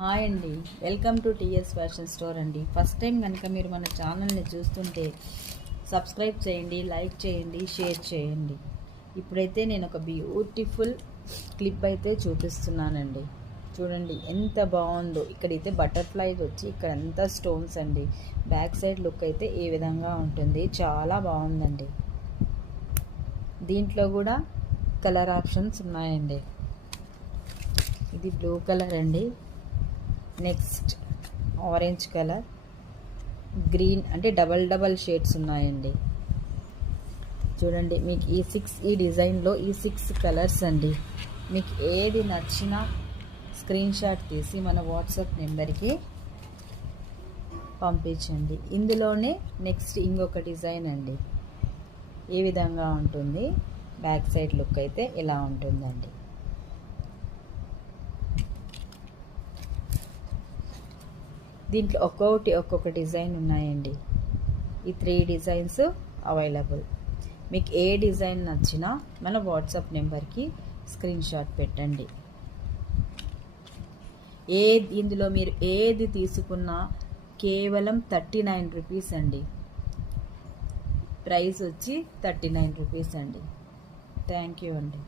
Hi అండి, welcome to TS fashion store అండి. First time కనుక మీరు మన ఛానల్ని చూస్తుంటే సబ్స్క్రైబ్ చేయండి, లైక్ చేయండి, షేర్ చేయండి. ఇప్పుడైతే నేను ఒక బ్యూటిఫుల్ క్లిప్ అయితే చూపిస్తున్నానండి. చూడండి ఎంత బాగుందో. ఇక్కడైతే బటర్ఫ్లైస్ వచ్చి ఇక్కడ అంతా స్టోన్స్ అండి. బ్యాక్ సైడ్ లుక్ అయితే ఈ విధంగా ఉంటుంది. చాలా బాగుందండి. దీంట్లో కూడా కలర్ ఆప్షన్స్ ఉన్నాయండి. ఇది బ్లూ కలర్ అండి, నెక్స్ట్ ఆరెంజ్ కలర్, గ్రీన్, అంటే డబల్ షేడ్స్ ఉన్నాయండి. చూడండి, మీకు ఈ డిజైన్లో ఈ 6 కలర్స్ అండి. మీకు ఏది నచ్చినా స్క్రీన్ షాట్ తీసి మన వాట్సాప్ నెంబర్కి పంపించండి. ఇందులోనే నెక్స్ట్ ఇంకొక డిజైన్ అండి. ఈ విధంగా ఉంటుంది. బ్యాక్ సైడ్ లుక్ అయితే ఇలా ఉంటుందండి. దీంట్లో ఒక్కొక్క డిజైన్ ఉన్నాయండి. ఈ 3 డిజైన్స్ అవైలబుల్. మీకు ఏ డిజైన్ నచ్చినా మన వాట్సాప్ నెంబర్కి స్క్రీన్ షాట్ పెట్టండి. ఇందులో మీరు ఏది తీసుకున్నా కేవలం 39 రూపీస్ అండి. ప్రైస్ వచ్చి 39 రూపీస్ అండి. థ్యాంక్ యూ అండి.